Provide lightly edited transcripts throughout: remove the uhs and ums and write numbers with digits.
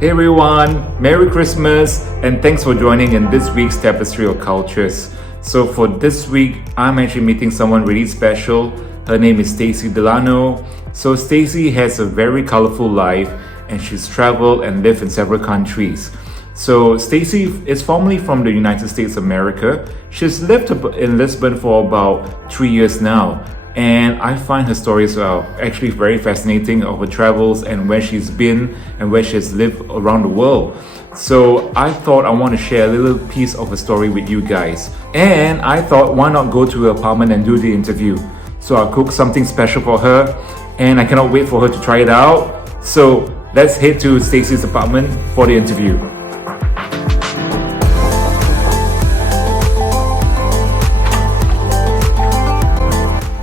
Hey everyone, Merry Christmas and thanks for joining in this week's Tapestry of Cultures. So for this week, I'm actually meeting someone really special. Her name is Stacy DeLano. So Stacy has a very colorful life and she's traveled and lived in several countries. So Stacy is formerly from the United States of America. She's lived in Lisbon for about 3 years now. And I find her stories are actually very fascinating of her travels and where she's been and where she has lived around the world. So I thought I want to share a little piece of her story with you guys. And I thought, why not go to her apartment and do the interview? So I cooked something special for her and I cannot wait for her to try it out. So let's head to Stacy's apartment for the interview.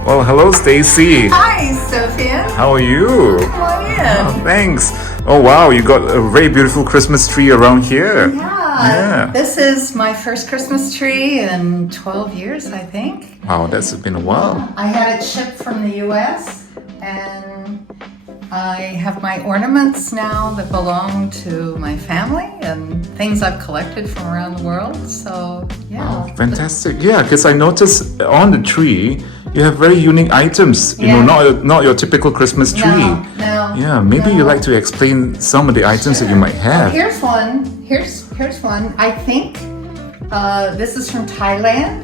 Well, hello, Stacy. Hi, Sophia. How are you? Come on in. Oh, thanks. Oh, wow, you got a very beautiful Christmas tree around here. Yeah. This is my first Christmas tree in 12 years, I think. Wow, that's been a while. I had it shipped from the US, and I have my ornaments now that belong to my family and things I've collected from around the world. So, yeah. Oh, fantastic. Yeah, because I noticed on the tree, you have very unique items, you Yeah. know, not your typical Christmas tree. No. Yeah, maybe you'd like to explain some of the items that you might have. Here's one. Here's one. I think this is from Thailand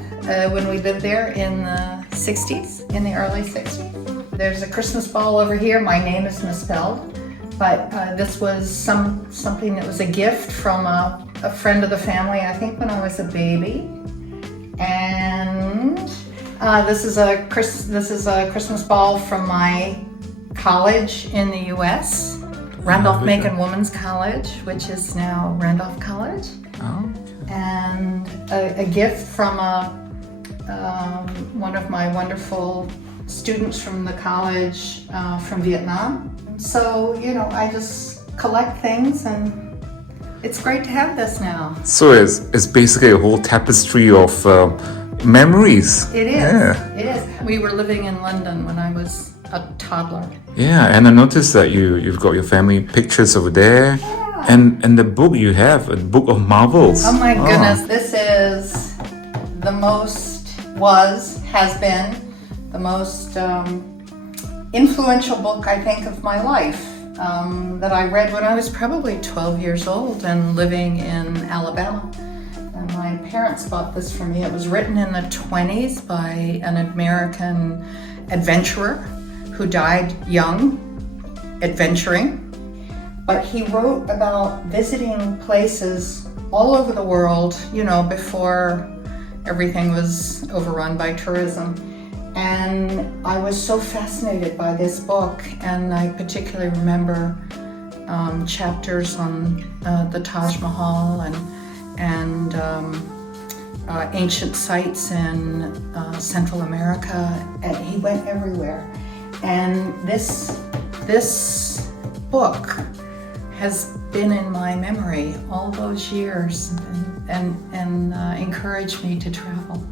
when we lived there in the 60s, in the early 60s. There's a Christmas ball over here. My name is misspelled, but this was something that was a gift from a friend of the family, I think when I was a baby. And this is a Christmas ball from my college in the U.S., Randolph-Macon Women's College, which is now Randolph College. Oh. And a gift from one of my wonderful students from the college from Vietnam. So, you know, I just collect things and it's great to have this now. So it's basically a whole tapestry of memories. It is. Yeah. It is. We were living in London when I was a toddler. Yeah, and I noticed that you've got your family pictures over there. Yeah. And the book you have, a book of marvels. Oh my goodness, this is has been the most influential book I think of my life that I read when I was probably 12 years old and living in Alabama. And my parents bought this for me. It was written in the 20s by an American adventurer who died young, adventuring. But he wrote about visiting places all over the world, you know, before everything was overrun by tourism. And I was so fascinated by this book, and I particularly remember chapters on the Taj Mahal and ancient sites in Central America. And he went everywhere. And this book has been in my memory all those years and encouraged me to travel.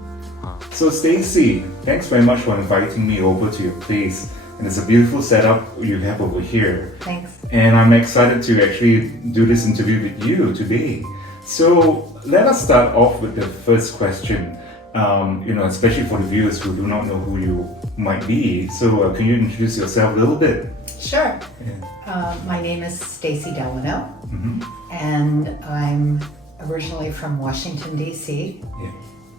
So Stacy, thanks very much for inviting me over to your place. And it's a beautiful setup you have over here. Thanks. And I'm excited to actually do this interview with you today. So let us start off with the first question. You know, especially for the viewers who do not know who you might be. So can you introduce yourself a little bit? Sure. Yeah. My name is Stacy DeLano, Mm-hmm. and I'm originally from Washington, D.C. Yeah.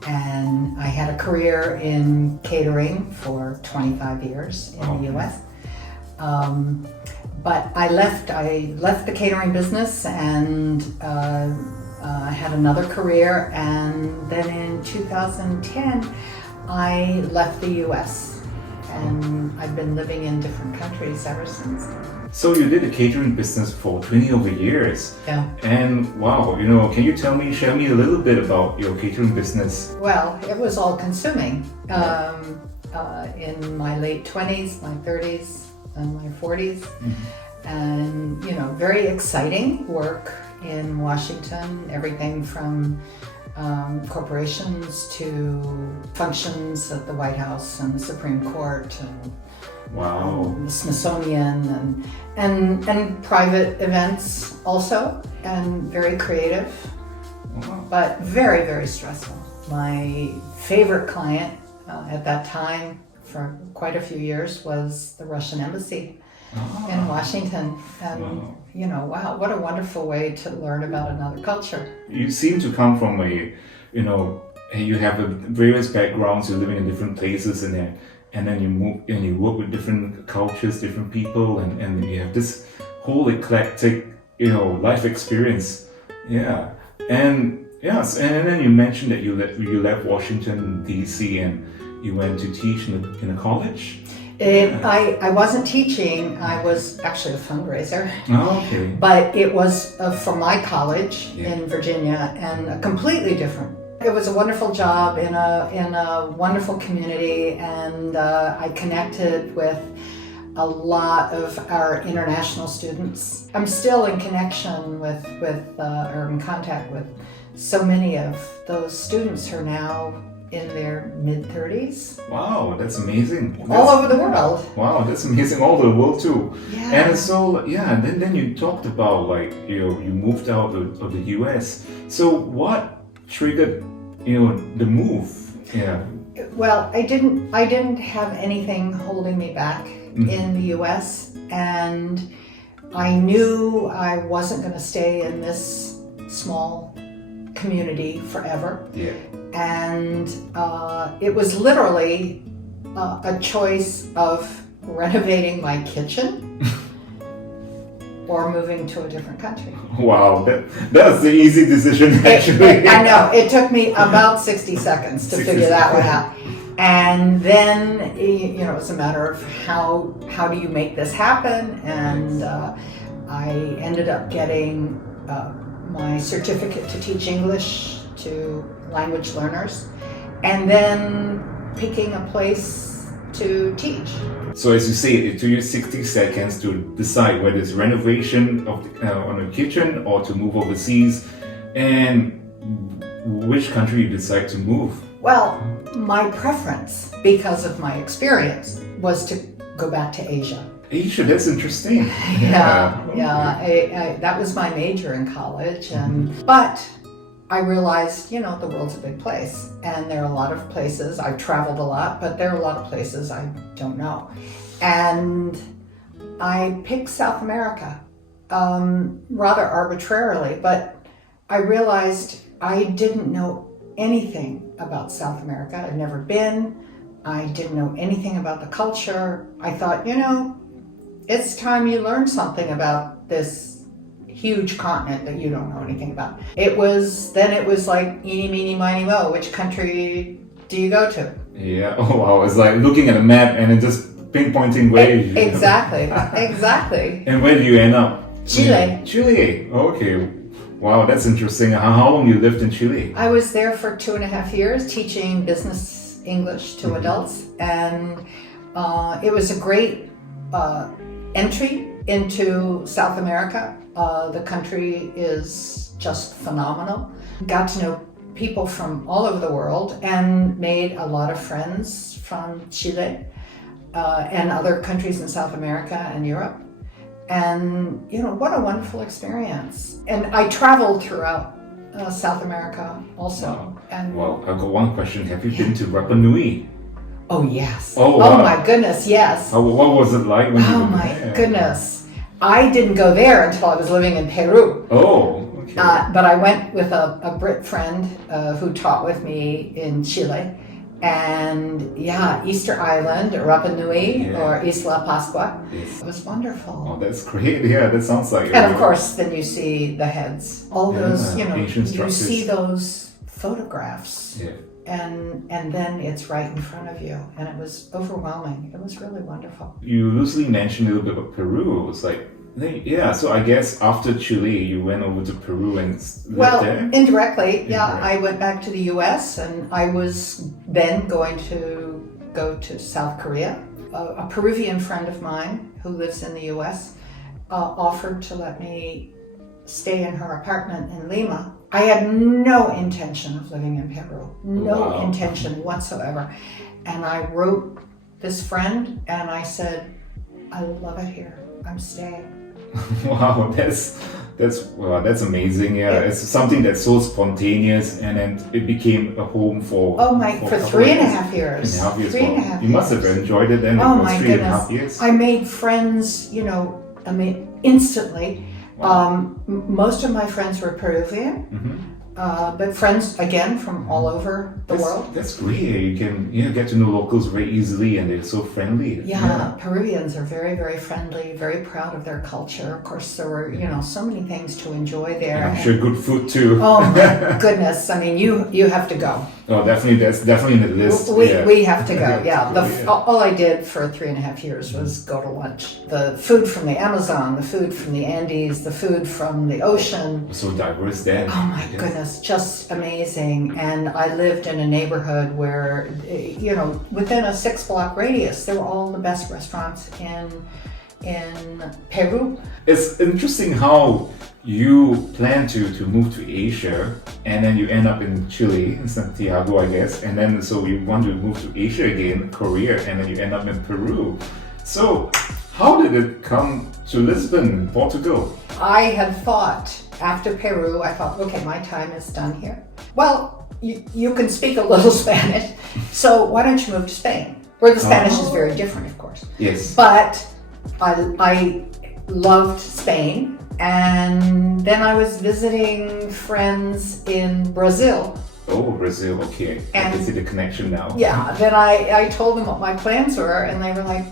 And I had a career in catering for 25 years in the U.S. But I left the catering business and had another career. And then in 2010, I left the U.S. and I've been living in different countries ever since. So you did the catering business for 20 over years. Yeah. And wow, you know, can you share me a little bit about your catering business? Well, it was all consuming. In my late 20s, my 30s, and my 40s. Mm-hmm. And, you know, very exciting work in Washington, everything from corporations to functions at the White House and the Supreme Court and Wow. the Smithsonian and private events also, and very creative, Wow. but very, very stressful. My favorite client at that time for quite a few years was the Russian embassy in Washington. And wow, what a wonderful way to learn about another culture. You seem to come from you have various backgrounds, you're living in different places, and then you move and you work with different cultures, different people, and you have this whole eclectic, life experience. Yeah. And yes, and then you mentioned that you left Washington D.C. and you went to teach in a college. I wasn't teaching. I was actually a fundraiser. Oh, okay. But it was from my college in Virginia, and a completely different. It was a wonderful job in a wonderful community, and I connected with a lot of our international students. I'm still in connection with or in contact with so many of those students who are now in their mid-30s. Wow, that's amazing. All over the world. Wow, that's amazing. All over the world too. Yeah. And so, then you talked about you moved out of the US. So what triggered, the move? Yeah. Well, I didn't have anything holding me back in the US, and I knew I wasn't going to stay in this small community forever. Yeah. And it was literally a choice of renovating my kitchen or moving to a different country. Wow, that's the easy decision actually. I know, it took me about 60 seconds to figure that one out. And then, it was a matter of how do you make this happen? And I ended up getting my certificate to teach English to language learners, and then picking a place to teach. So as you say, it took you 60 seconds to decide whether it's renovation on a kitchen or to move overseas, and which country you decide to move. Well, my preference, because of my experience, was to go back to Asia. Asia, that's interesting. That was my major in college, but I realized, the world's a big place, and there are a lot of places. I've traveled a lot, but there are a lot of places I don't know. And I picked South America, rather arbitrarily, but I realized I didn't know anything about South America. I'd never been. I didn't know anything about the culture. I thought, it's time you learn something about this huge continent that you don't know anything about. It was like, eeny, meeny, miny, mo, which country do you go to? Yeah, oh wow, it's like looking at a map and then just pinpointing where you go. Exactly. And where do you end up? Chile. Chile, okay. Wow, that's interesting. How long you lived in Chile? I was there for 2.5 years teaching business English to adults, and it was a great entry into South America. The country is just phenomenal. Got to know people from all over the world and made a lot of friends from Chile and other countries in South America and Europe. And, what a wonderful experience. And I traveled throughout South America also. Wow. And well, I've got one question. Have you been to Rapa Nui? Oh, yes. Oh, wow. Oh my goodness, yes. What was it like when you were my there? Goodness. I didn't go there until I was living in Peru. Oh, okay. But I went with a Brit friend who taught with me in Chile. And Easter Island, Rapa Nui, or Isla Pascua. Yes. It was wonderful. Oh, that's great. Yeah, that sounds like it. And of course, then you see the heads. All those, ancient you structures. see those photographs. Yeah. And then it's right in front of you. And it was overwhelming. It was really wonderful. You loosely mentioned a little bit about Peru. It was like, so I guess after Chile, you went over to Peru and lived there? Indirectly, I went back to the US, and I was then going to go to South Korea. A Peruvian friend of mine who lives in the US offered to let me stay in her apartment in Lima. I had no intention of living in Peru, no intention whatsoever. And I wrote this friend and I said, I love it here. I'm staying. Wow, that's amazing. Yeah, it's something that's so spontaneous, and then it became a home for for 3.5 years. 3.5 years. 3.5 years. You must have enjoyed it then. Oh it was my 3.5 goodness. years. I made friends, instantly. Wow. Most of my friends were Peruvian. But friends, again, from all over the world. That's great. You can get to know locals very easily, and they're so friendly. Yeah, Peruvians are very, very friendly, very proud of their culture. Of course, there were, so many things to enjoy there. And I'm sure good food too. Oh my goodness. I mean, you have to go. Oh, definitely. That's definitely in the list. We have to go, yeah. All I did for 3.5 years was go to lunch. The food from the Amazon, the food from the Andes, the food from the ocean. So diverse then. Oh my goodness, just amazing. And I lived in a neighborhood where, within a 6-block radius, there were all the best restaurants in Peru. It's interesting how you plan to move to Asia, and then you end up in Chile, in Santiago, I guess, and then so you want to move to Asia again, Korea, and then you end up in Peru. So how did it come to Lisbon, Portugal? I had thought, after Peru, I thought, okay, my time is done here. Well, you can speak a little Spanish, so why don't you move to Spain? Where the Spanish is very different, of course. Yes. But I loved Spain. And then I was visiting friends in Brazil. Oh, Brazil, okay. I can see the connection now. Yeah, then I told them what my plans were, and they were like,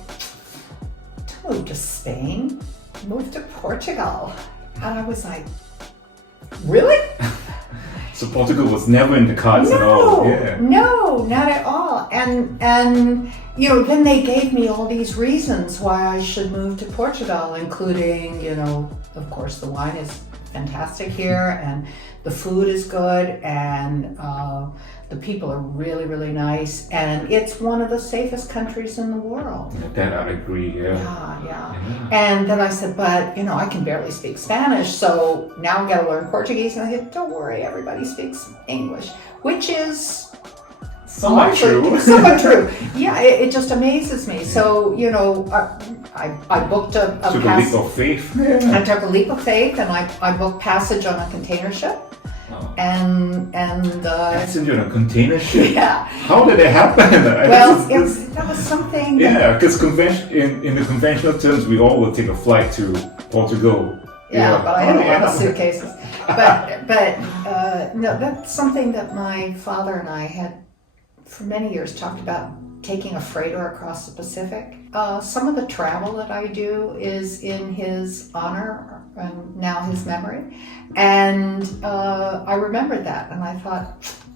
don't move to Spain, move to Portugal. And I was like, really? So Portugal was never in the cards at all? No, not at all. And then they gave me all these reasons why I should move to Portugal, including, of course, the wine is fantastic here, and the food is good, and the people are really, really nice, and it's one of the safest countries in the world. That I agree, Yeah. And then I said, but, I can barely speak Spanish, so now I gotta learn Portuguese. And I said, don't worry, everybody speaks English, which is somewhat true. Somewhat true. Yeah, it just amazes me. So, I booked a took a leap of faith. I took a leap of faith, and I booked passage on a container ship. Oh. And passenger on a container ship. Yeah. How did it happen? Well, that was something. Yeah, because in the conventional terms, we all will take a flight to Portugal. Yeah, but I had a lot of suitcases. But no, that's something that my father and I had for many years talked about, taking a freighter across the Pacific. Some of the travel that I do is in his honor and now his memory. And I remembered that, and I thought,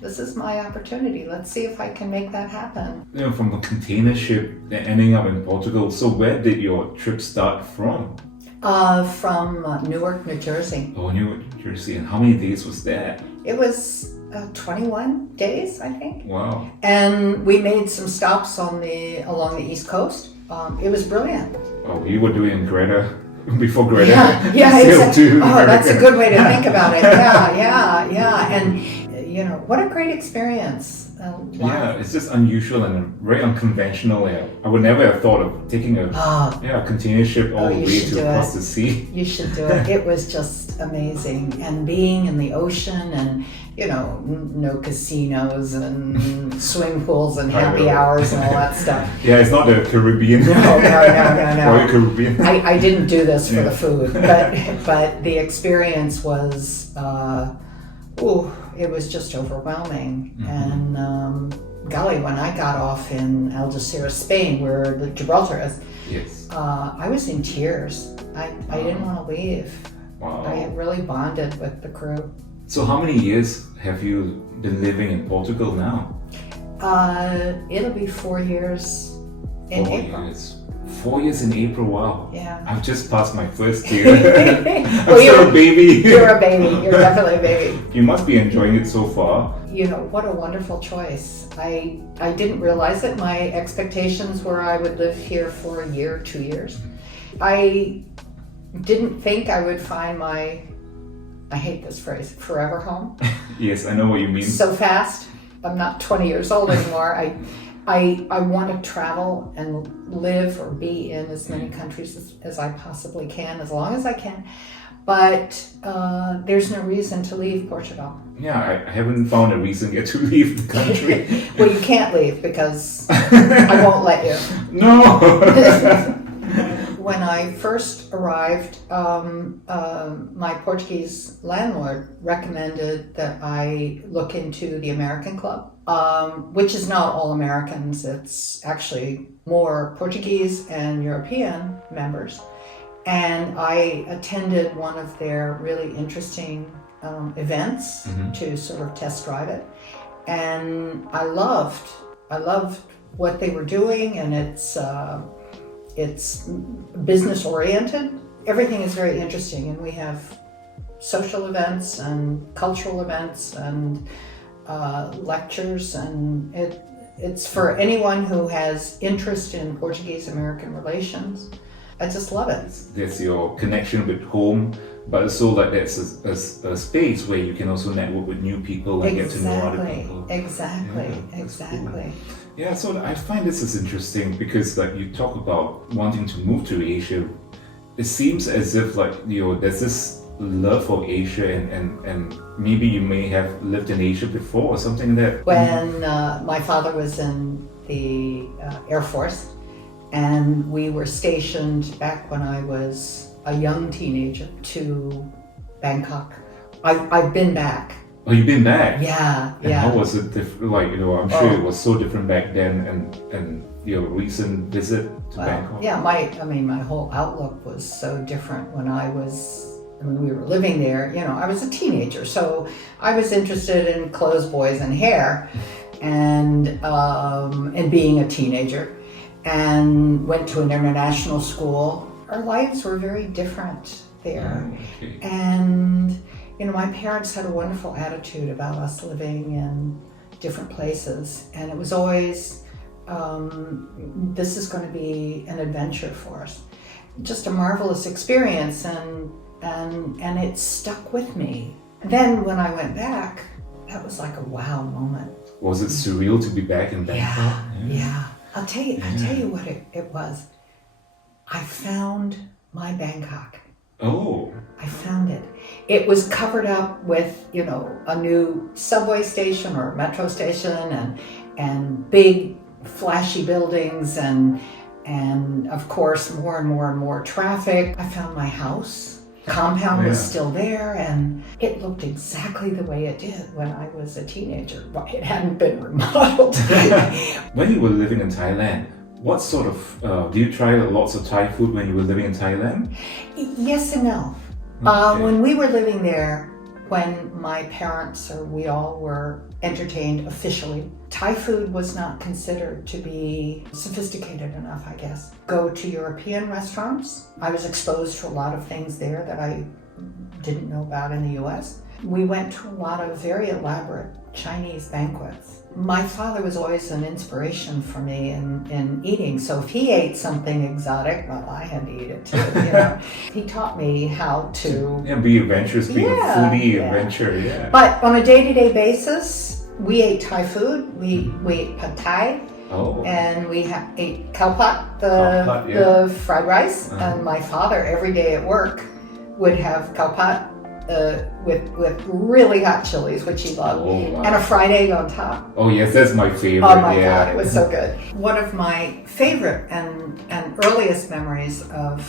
this is my opportunity. Let's see if I can make that happen. From a container ship ending up in Portugal, so where did your trip start from? From Newark, New Jersey. Oh, Newark, New Jersey. And how many days was that? It was 21 days, I think. Wow. And we made some stops along the East Coast. It was brilliant. Oh, you were doing Greta before Greta. Yeah, exactly. To America. That's a good way to think about it. Yeah. And what a great experience. Wow. Yeah, it's just unusual and very unconventional. Yeah. I would never have thought of taking a container ship all the way across the sea. You should do it. It was just amazing. And being in the ocean, and no casinos and swimming pools and happy hours and all that stuff. Yeah, it's not the Caribbean. No. Royal Caribbean. I didn't do this for the food, but the experience was, it was just overwhelming. Mm-hmm. And golly, when I got off in Algeciras, Spain, where the Gibraltar is, yes, I was in tears. I didn't want to leave. Wow. I had really bonded with the crew. So how many years have you been living in Portugal now? It'll be 4 years in April. 4 years in April, wow. Yeah. I've just passed my first year. I'm still a baby. You're a baby. You're definitely a baby. You must be enjoying it so far. What a wonderful choice. I didn't realize it. My expectations were I would live here for a year, 2 years. I didn't think I would find my I hate this phrase, forever home. Yes, I know what you mean. So fast. I'm not 20 years old anymore. I want to travel and live or be in as many countries as I possibly can, as long as I can. But there's no reason to leave Portugal. Yeah, I haven't found a reason yet to leave the country. Well, you can't leave because I won't let you. No! When I first arrived, my Portuguese landlord recommended that I look into the American Club, which is not all Americans. It's actually more Portuguese and European members. And I attended one of their really interesting events to sort of test drive it. And I loved what they were doing, and it's business oriented. Everything is very interesting, and we have social events and cultural events and lectures, and it's for anyone who has interest in Portuguese-American relations. I just love it. There's your connection with home, but also like there's a space where you can also network with new people and get to know other people. Exactly. Cool. Yeah, so I find this is interesting because like you talk about wanting to move to Asia. It seems as if like there's this love for Asia and maybe you may have lived in Asia before or something like that. When my father was in the Air Force, and we were stationed back when I was a young teenager to Bangkok. I've been back. Oh, you've been back? Yeah. And how was it different? Like, I'm sure it was so different back then and your recent visit to Bangkok. Yeah, my whole outlook was so different when we were living there. I was a teenager, so I was interested in clothes, boys, and hair, and being a teenager. And went to an international school. Our lives were very different there. Okay. And, my parents had a wonderful attitude about us living in different places. And it was always, this is going to be an adventure for us. Just a marvelous experience, and it stuck with me. Then when I went back, that was like a wow moment. Was it surreal to be back in Bangkok? Yeah. I'll tell you what it was. I found my Bangkok. Oh. I found it. It was covered up with, a new subway station or metro station and big flashy buildings and of course more and more and more traffic. I found my house. Compound was still there, and it looked exactly the way it did when I was a teenager. It hadn't been remodeled. When you were living in Thailand, what sort of, do you try lots of Thai food when you were living in Thailand? Yes and no. Okay. When we were living there, when my parents or we all were entertained officially, Thai food was not considered to be sophisticated enough, I guess. Go to European restaurants. I was exposed to a lot of things there that I didn't know about in the US. We went to a lot of very elaborate Chinese banquets. My father was always an inspiration for me in eating, so if he ate something exotic, well, I had to eat it too. He taught me how to... Yeah, be adventurous, be a foodie adventure, But on a day-to-day basis, we ate Thai food, we ate pad Thai, and we ate khao pat, the fried rice, and my father every day at work would have khao pat with really hot chilies, which he loved, and a fried egg on top. Oh yes, that's my favorite. Oh my God, it was so good. One of my favorite and earliest memories of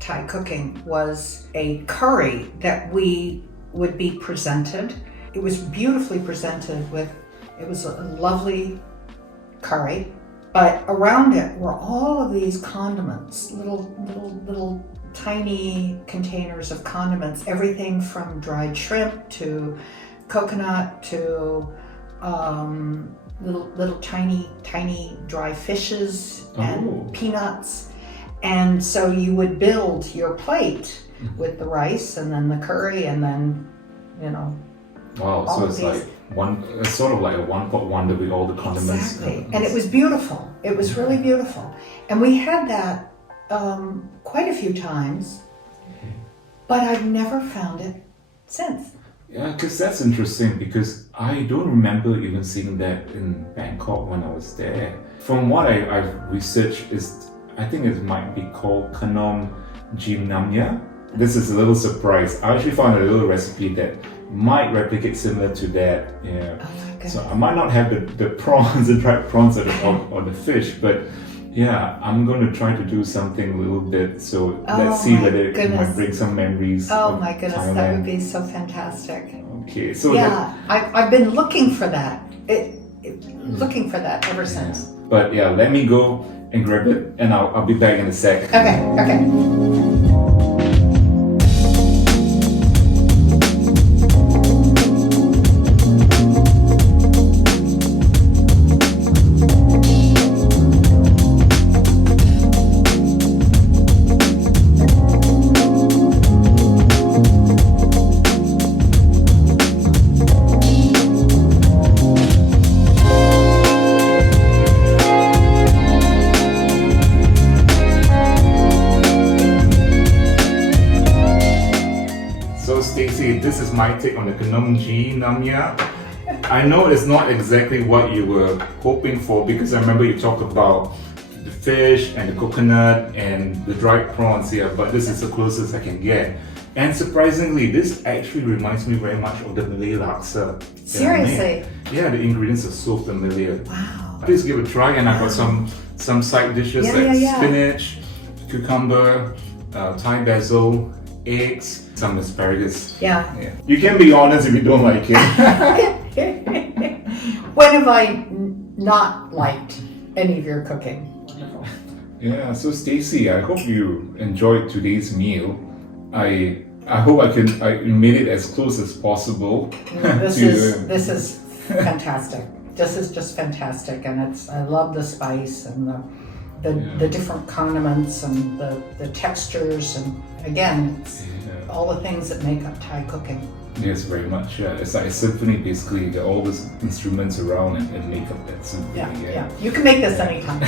Thai cooking was a curry that we would be presented. It was beautifully presented it was a lovely curry, but around it were all of these condiments, little tiny containers of condiments, everything from dried shrimp to coconut to little tiny dry fishes and peanuts. And so you would build your plate with the rice and then the curry and then, Wow, so it's like sort of like a one-pot wonder with all the condiments. Exactly, and it was beautiful. It was really beautiful. And we had that quite a few times, but I've never found it since. Yeah, because that's interesting because I don't remember even seeing that in Bangkok when I was there. From what I've researched, I think it might be called Kanom Jeen Namya. This is a little surprise. I actually found a little recipe that might replicate similar to that. Yeah. Oh my goodness. So I might not have the prawns, the dried prawns or the fish, but yeah, I'm going to try to do something a little bit. So let's see whether it might bring some memories. Oh my goodness, Thailand. that would be so fantastic. Okay, so yeah, I've been looking for that. Looking for that ever since. But yeah, let me go and grab it, and I'll be back in a sec. Okay. Stacey, this is my take on the Kanom Jeen Namya. I know it's not exactly what you were hoping for because I remember you talked about the fish and the coconut and the dried prawns here, but this is the closest I can get. And surprisingly, this actually reminds me very much of the Malay laksa. Seriously? Yeah, the ingredients are so familiar. Wow. Please give it a try, and I've got some side dishes spinach, cucumber, Thai basil, eggs, some asparagus. Yeah. You can be honest if you don't like it. When have I not liked any of your cooking? Wonderful. Yeah, so Stacey, I hope you enjoyed today's meal. I hope I made it as close as possible. This is fantastic. This is just fantastic, and I love the spice and the different condiments and the textures, and again, it's all the things that make up Thai cooking. Yes, very much. Yeah, it's like a symphony basically. There are all these instruments around and make up that symphony. Yeah. You can make this anytime.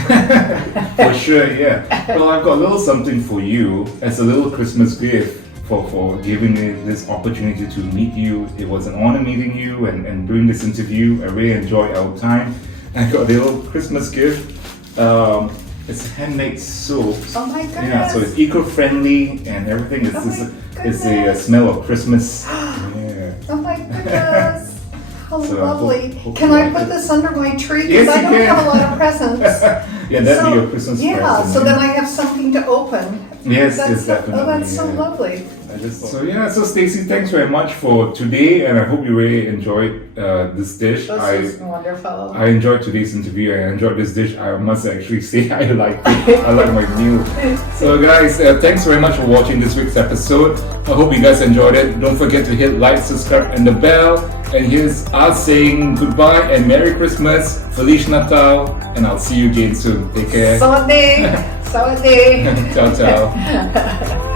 For sure, yeah. Well, I've got a little something for you as a little Christmas gift for giving me this opportunity to meet you. It was an honor meeting you and doing this interview. I really enjoyed our time. I got a little Christmas gift. It's handmade soap. Oh my goodness. Yeah, so it's eco-friendly and everything. It's a smell of Christmas. Oh my goodness. How So lovely. hope Can you I like put it. this under my tree? Yes, Because I you don't can. have a lot of presents. Yeah, that'd be your Christmas present. Yeah, so then I have something to open. Yes, That's definitely. Oh, that's so lovely. So Stacey, thanks very much for today, and I hope you really enjoyed this dish. This is wonderful. I enjoyed today's interview. I enjoyed this dish. I must actually say I like it. I like my meal. So guys, thanks very much for watching this week's episode. I hope you guys enjoyed it. Don't forget to hit like, subscribe, and the bell. And here's us saying goodbye and Merry Christmas, Feliz Natal, and I'll see you again soon. Take care. Sawadee. Ciao, ciao.